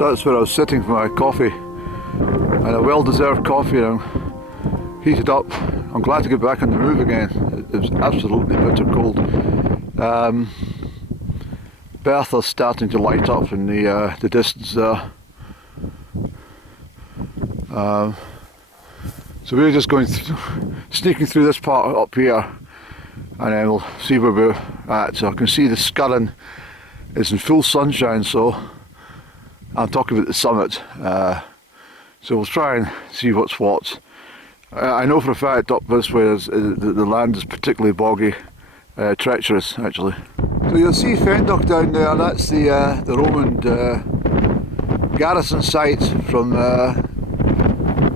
that's where I was sitting for my coffee, and a well-deserved coffee, and I'm heated up. I'm glad to get back on the move again. It was absolutely bitter cold. Bertha's starting to light up in the distance there. So we're just going sneaking through this part up here, and then we'll see where we're at. So I can see the Scurran is in full sunshine, so I'm talking about the summit. So we'll try and see what's what. I know for a fact up this way the land is particularly boggy, treacherous actually. So you'll see Fendoch down there. That's the Roman garrison site from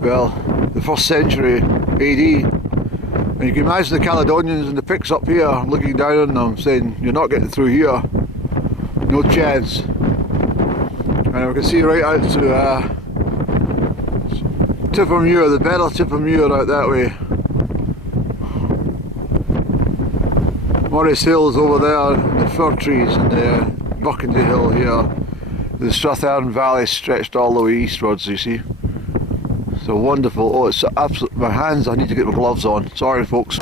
well, the 1st century AD. And you can imagine the Caledonians and the Picts up here looking down on them saying, "You're not getting through here, no chance." And we can see right out to Tippermuir, the better Tippermuir out that way. Morris Hill is over there, the fir trees, and the Buckendy Hill here. The Strathern Valley stretched all the way eastwards, you see. So wonderful. Oh, it's absolute. My hands, I need to get my gloves on. Sorry, folks.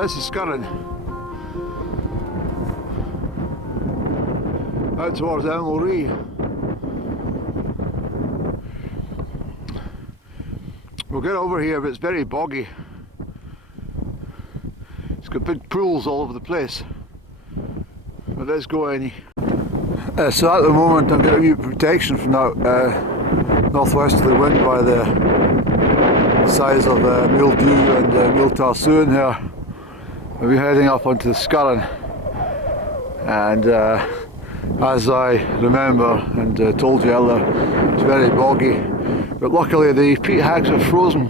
This is Scurran, out towards Elmoree. We'll get over here, but it's very boggy. It's got big pools all over the place. But let's go any. So at the moment I'm getting a protection from that northwesterly wind by the size of mildew and miltarsoon here. We'll be heading up onto the Scurran, and as I remember and told you earlier, it's very boggy, but luckily the peat hags are frozen,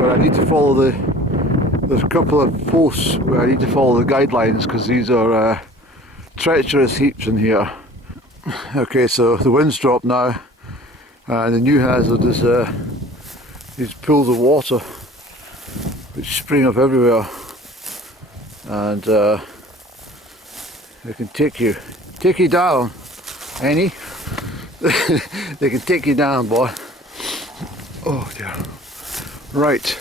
but I need to follow there's a couple of posts where I need to follow the guidelines because these are treacherous heaps in here. Okay, so the wind's dropped now, and the new hazard is these pools of water which spring up everywhere. And they can take you down, Annie. They can take you down, boy. Oh dear. Right.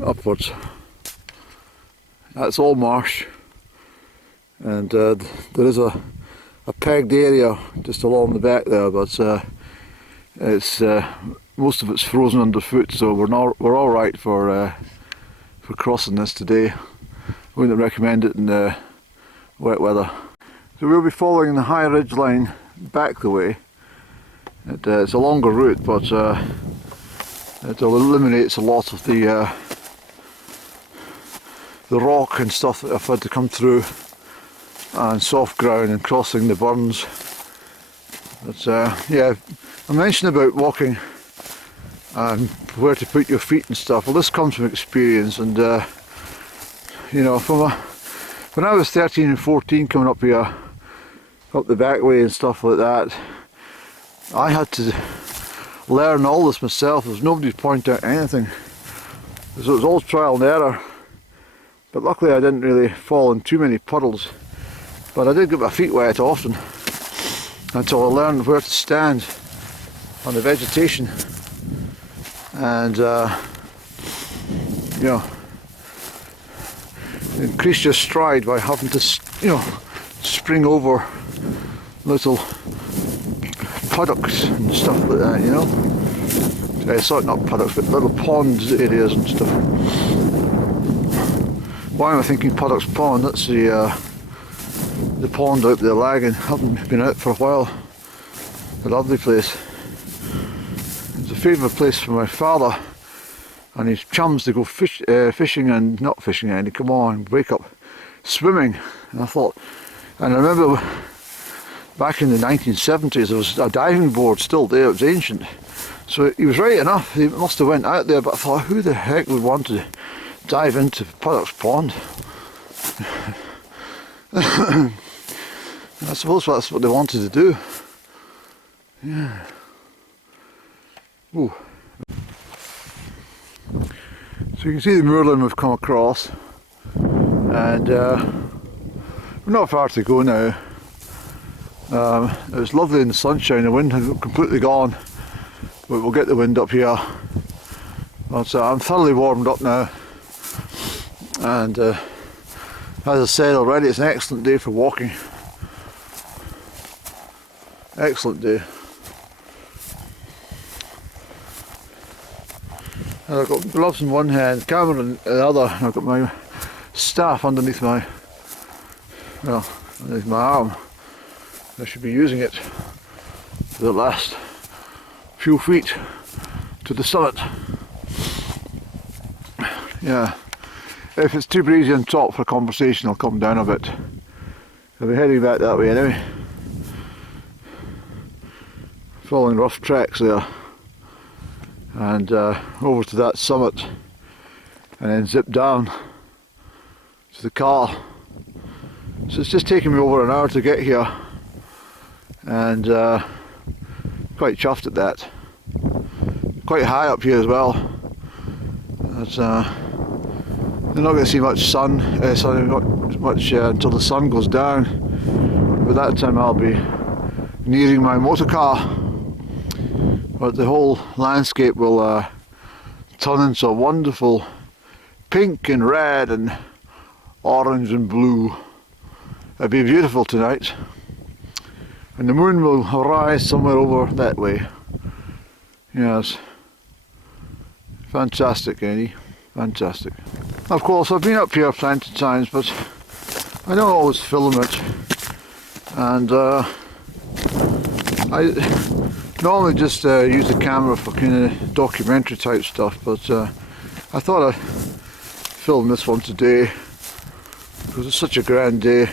Upwards. That's all marsh, and there is a pegged area just along the back there, but it's most of it's frozen underfoot, so we're all right for crossing this today. Wouldn't recommend it in wet weather. So we'll be following the high ridge line back the way. It's a longer route, but it eliminates a lot of the rock and stuff that I've had to come through, and soft ground and crossing the burns. But yeah, I mentioned about walking and where to put your feet and stuff. Well, this comes from experience, and you know, when I was 13 and 14 coming up here, up the back way and stuff like that, I had to learn all this myself. There's nobody to point out anything, so it was all trial and error. But luckily I didn't really fall in too many puddles, but I did get my feet wet often until I learned where to stand on the vegetation. And you know, increase your stride by having to, you know, spring over little paddocks and stuff like that, you know. sorry, not paddocks, but little pond areas and stuff. Why am I thinking Paddocks Pond? That's the pond out there lagging. Haven't been out for a while. A lovely place. It's a favourite place for my father and his chums to go fishing and not fishing, and come on, wake up swimming. And I thought, and I remember back in the 1970s there was a diving board still there. It was ancient, so he was right enough. He must have went out there, but I thought, who the heck would want to dive into Paddocks Pond? I suppose that's what they wanted to do. Yeah. Ooh. So you can see the moorland we've come across, and we're not far to go now. It was lovely in the sunshine. The wind had completely gone, but we'll get the wind up here. But I'm thoroughly warmed up now, and as I said already, it's an excellent day for walking. Excellent day. And I've got gloves in one hand, camera in the other, and I've got my staff underneath my arm. I should be using it for the last few feet to the summit. Yeah, if it's too breezy on top for conversation, I'll come down a bit. I'll be heading back that way anyway. Following rough tracks there, and over to that summit, and then zip down to the car. So it's just taken me over an hour to get here, and quite chuffed at that. Quite high up here as well. It's, you're not going to see much sun, much until the sun goes down. By that time I'll be nearing my motor car. But the whole landscape will turn into a wonderful pink and red and orange and blue. It'll be beautiful tonight, and the moon will rise somewhere over that way. Yes, fantastic, Annie, fantastic. Of course, I've been up here plenty of times, but I don't always film it, and I normally just use the camera for kind of documentary type stuff, but I thought I'd film this one today because it's such a grand day.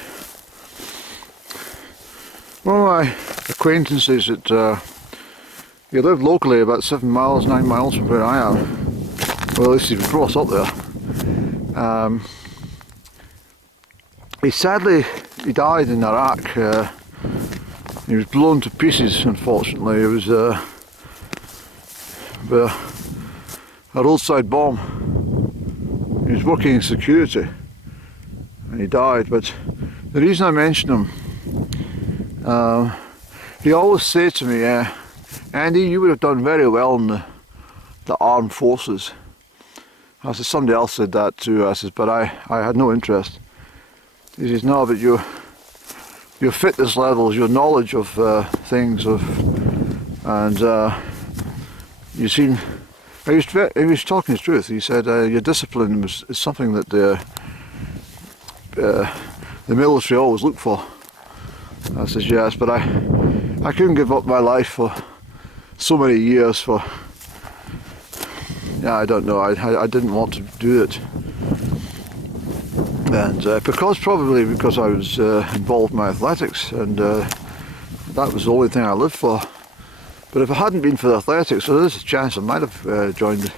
One of my acquaintances that he lived locally about 9 miles from where I am, well, at least he was brought up there. He died in Iraq. He was blown to pieces, unfortunately. It was a roadside bomb. He was working in security and he died. But the reason I mention him, he always said to me, Andy, you would have done very well in the armed forces. I said, somebody else said that too. I said, but I had no interest. He says, no, but your fitness levels, your knowledge of things, and you seem. He was talking his truth. He said your discipline is something that the military always look for. I said yes, but I couldn't give up my life for so many years for. Yeah, I don't know. I didn't want to do it. And probably because I was involved in my athletics, and that was the only thing I lived for. But if it hadn't been for the athletics, so there's a chance I might have joined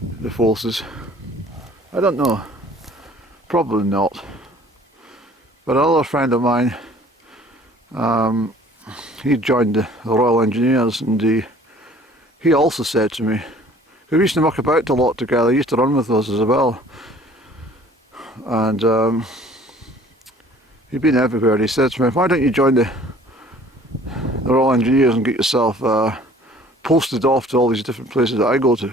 the forces. I don't know. Probably not. But another friend of mine, he joined the Royal Engineers, and he also said to me, we used to muck about a lot together. He used to run with us as well. And he'd been everywhere. He said to me, why don't you join the Royal Engineers and get yourself posted off to all these different places that I go to?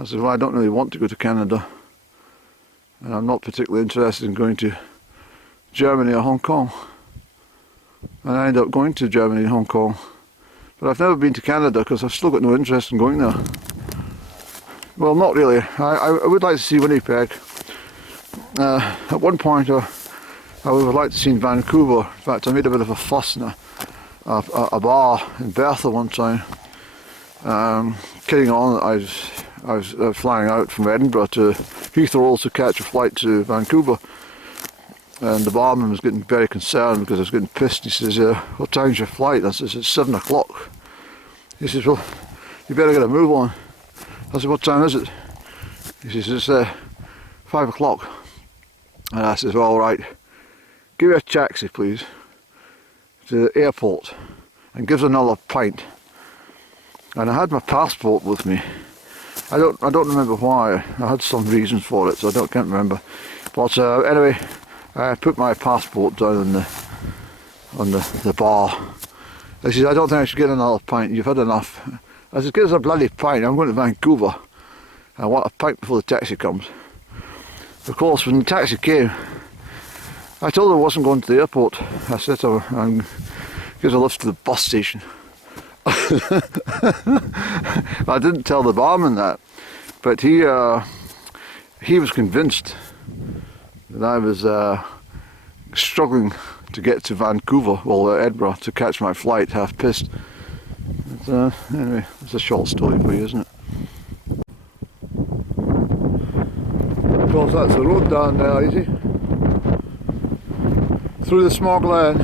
I said, well, I don't really want to go to Canada, and I'm not particularly interested in going to Germany or Hong Kong. And I ended up going to Germany and Hong Kong. but I've never been to Canada because I've still got no interest in going there. Well, not really. I would like to see Winnipeg. At one point I would have liked to see Vancouver. In fact, I made a bit of a fuss in a bar in Bertha one time. Kidding on, I was flying out from Edinburgh to Heathrow to catch a flight to Vancouver, and the barman was getting very concerned because I was getting pissed. He says, "What time's your flight?" I says, "It's 7 o'clock." He says, "Well, you better get a move on." I said, "What time is it?" He says, "It's 5 o'clock." And I says, "Well, all right, give me a taxi, please, to the airport, and gives another pint." And I had my passport with me. I don't remember why. I had some reasons for it, so can't remember. But anyway, I put my passport down on the bar. He says, "I don't think I should get another pint. You've had enough." I said, "Give us a bloody pint. I'm going to Vancouver. I want a pint before the taxi comes." Of course, when the taxi came, I told her I wasn't going to the airport. I said to her, "I'm give us a lift to the bus station." I didn't tell the barman that, but he was convinced that I was struggling to get to Vancouver, well, Edinburgh, to catch my flight, half pissed. But, anyway, it's a short story for you, isn't it? Of course, that's the road down there, you see, through the Sma Glen.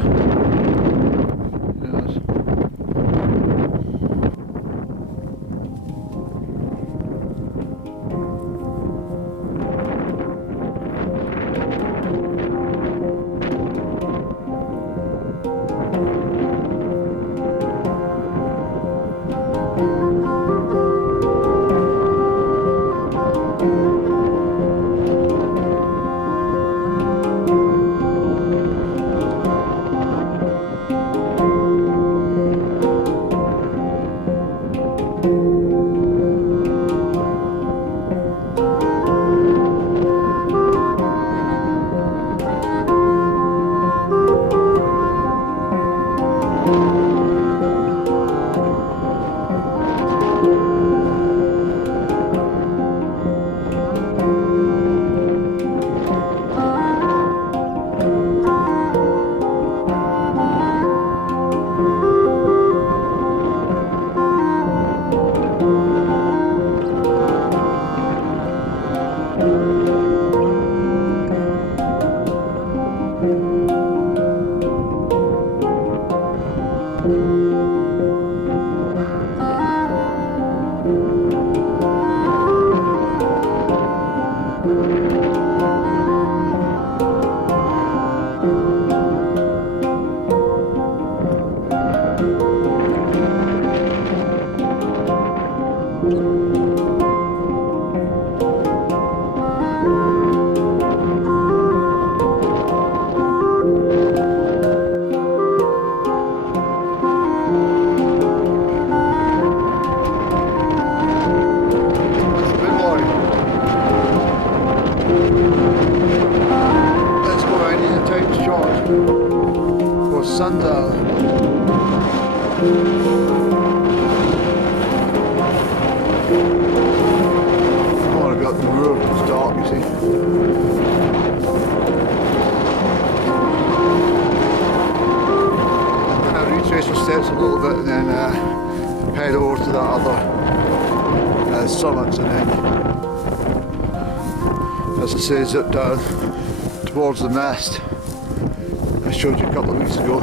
Steps a little bit and then head over to that other summit, and then, as I say, zip down towards the mast I showed you a couple of weeks ago,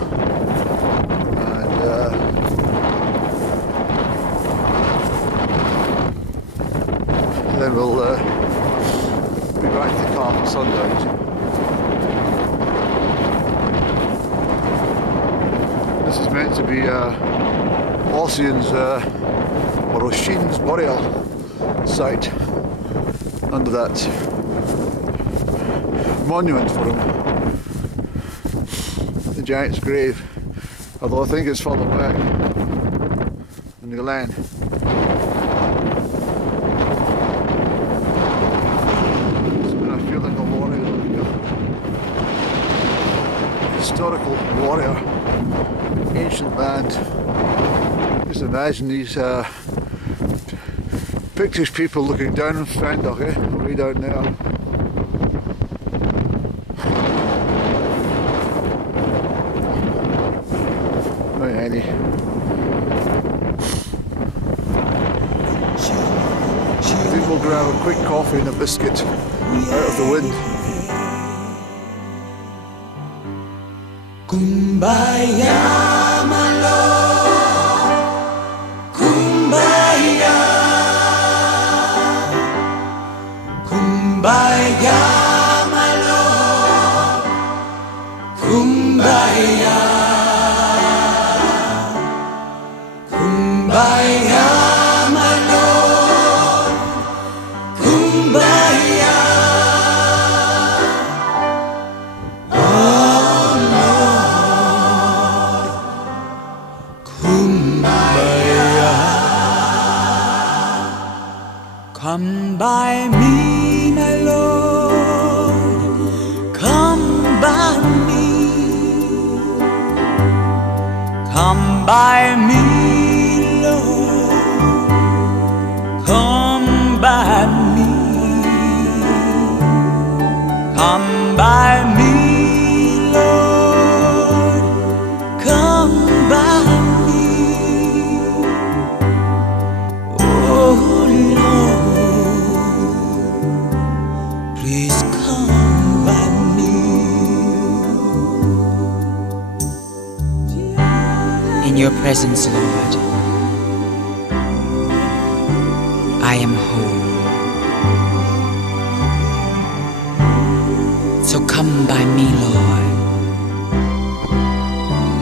and then we'll be back to the car for sundown. This is meant to be Ossian's or Oshin's burial site under that monument for him, the giant's grave, although I think it's further back in the Glen. It's been a feeling of warrior here. Historical warrior. Ancient land. Just imagine these pictures people looking down on Fendach, way down there. Right, Annie. I think we'll grab a quick coffee and a biscuit out of the wind. Kumbaya, my lord. Kumbaya. Kumbaya, my lord. Kumbaya. Kumbaya, my lord. Kumbaya. Come by me, my Lord, come by me. Come by me, Lord, come by me. Come by me, Lord, come by me. Oh, please come by me. In your presence, Lord, I am whole. So come by me, Lord,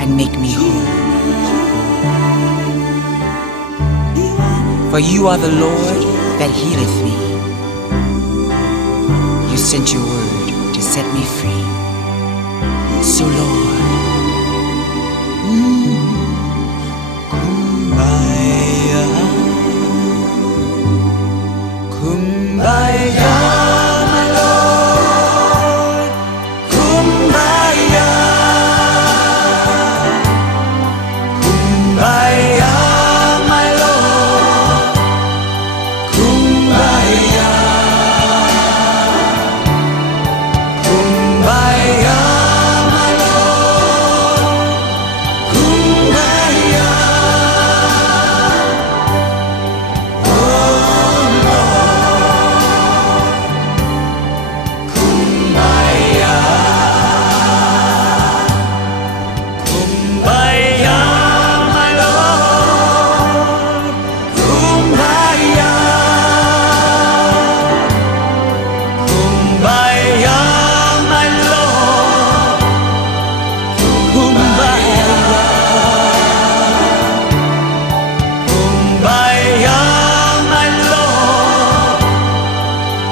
and make me whole. For you are the Lord that healeth me. You sent your word to set me free. So Lord, Kumbaya, Kumbaya, my Lord, Kumbaya, Kumbaya, my Lord, Kumbaya. Kumbaya, my Lord, Kumbaya. Oh Lord, Kumbaya. Kumbaya, my Lord, Kumbaya. Kumbaya, my Lord, Kumbaya. Kumbaya, my Lord,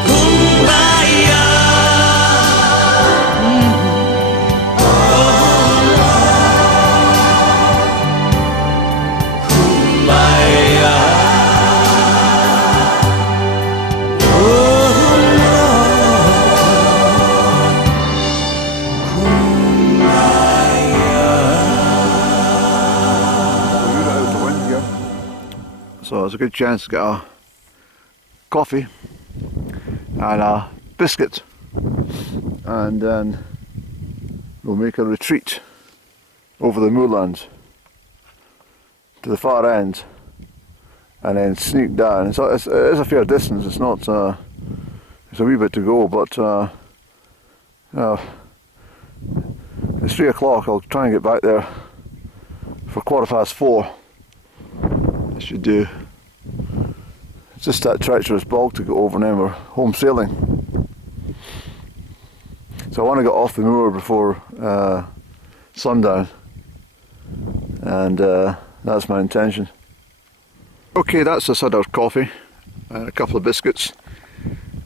Kumbaya. Oh Lord, Kumbaya. Oh We're out of the wind here, so it's a good chance to get a coffee and a biscuit, and then we'll make a retreat over the moorlands to the far end and then sneak down. It is a fair distance, it's not it's a wee bit to go, but it's 3 o'clock. I'll try and get back there for 4:15. I should do. It's just that treacherous bog to go over, and then we're home sailing. So I want to get off the moor before sundown, and that's my intention. Okay, that's us had our coffee and a couple of biscuits,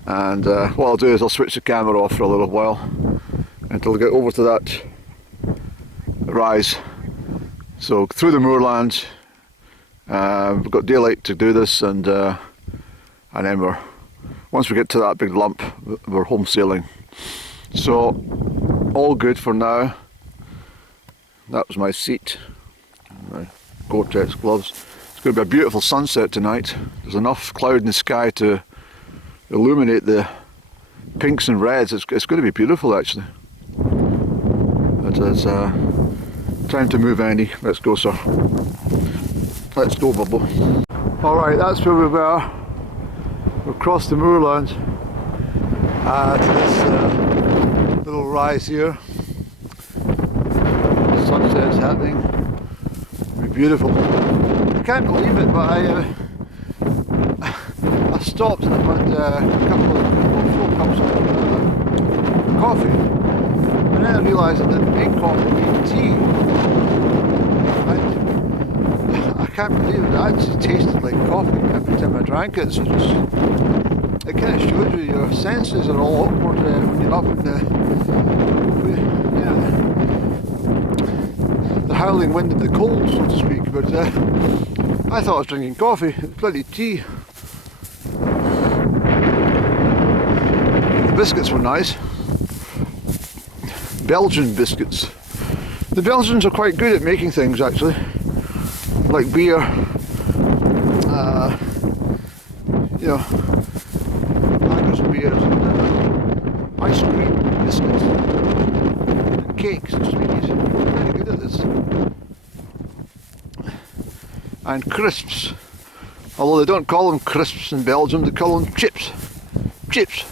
and what I'll do is I'll switch the camera off for a little while until I get over to that rise. So through the moorlands, we've got daylight to do this, and then once we get to that big lump, we're home sailing. So all good for now. That was my seat, my Gore-Tex gloves. going to be a beautiful sunset tonight. There's enough cloud in the sky to illuminate the pinks and reds. It's going to be beautiful actually. It is time to move, Andy. Let's go, sir. Let's go, Bubble. Alright, that's where we were. We've crossed the moorland to this little rise here. The sunset's happening. It'll be beautiful. I can't believe it, but I stopped and I had a couple of 4 cups of coffee, and then I realised I didn't make coffee, I made tea. And I can't believe it, it actually tasted like coffee every time I drank it, so just, it kind of shows you your senses are all awkward when you're up in the howling wind of the cold, so to speak, but I thought I was drinking coffee. It's bloody tea. The biscuits were nice. Belgian biscuits. The Belgians are quite good at making things actually, like beer, you know, Angus beers and ice cream biscuits and cakes and sweeties. They're very good at this. And crisps. Although they don't call them crisps in Belgium, they call them chips. Chips.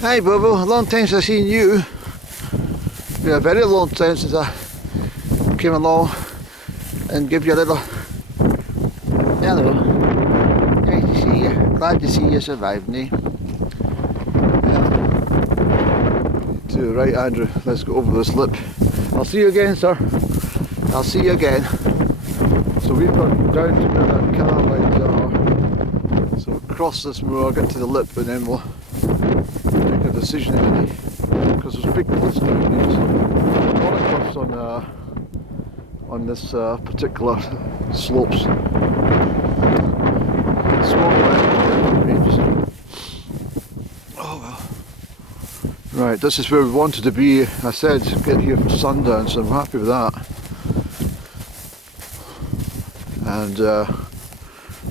Hi Bobo, long time since I've seen you. Yeah, a very long time since I came along and give you a little hello. Nice to see you. Glad to see you survived, eh? Yeah. To right, Andrew, let's go over this lip. I'll see you again, sir. I'll see you again. So we've got down to where that car lines are. So we'll cross this moor, get to the lip, and then we'll make a decision because there's big cliffs down here. So a lot of cliffs on this particular slopes. Sma Glen. Oh well. Right, this is where we wanted to be. I said get here for sundown, so I'm happy with that. And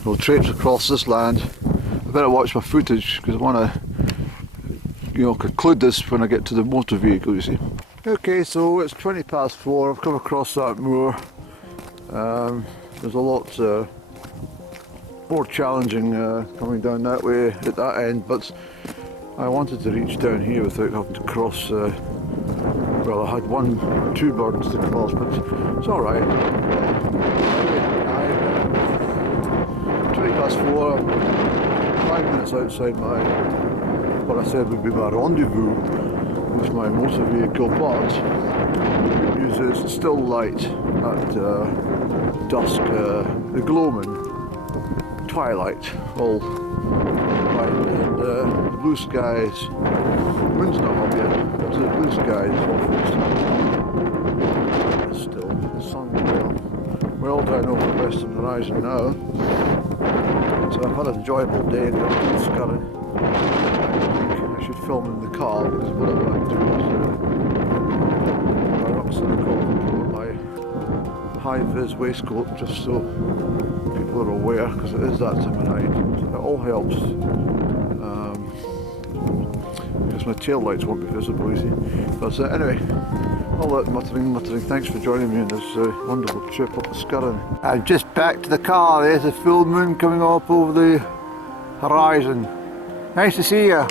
we'll traipse across this land. I better watch my footage because I want to, you know, conclude this when I get to the motor vehicle, you see. Okay, so it's 20 past 4. I've come across that moor. There's a lot more challenging coming down that way at that end, but I wanted to reach down here without having to cross. Well, I had 2 burdens to cross, but it's all right. 20 past 4. I'm 5 minutes outside what I said would be my rendezvous with my motor vehicle, but the good news is it's still light at dusk, the gloaming twilight, all light, and the blue skies, the moon's not up yet, but the blue skies is still, the sun well down over the western horizon now. So I've had an enjoyable day going to Scurran. I should film in the car because what I want to do is I upset my high-vis waistcoat just so people are aware, because it is that time of night. It all helps because my tail lights won't be visible, you see. But anyway, all that muttering, thanks for joining me on this wonderful trip up to Scurran. I'm just back to the car. There's a full moon coming up over the horizon. Nice to see you.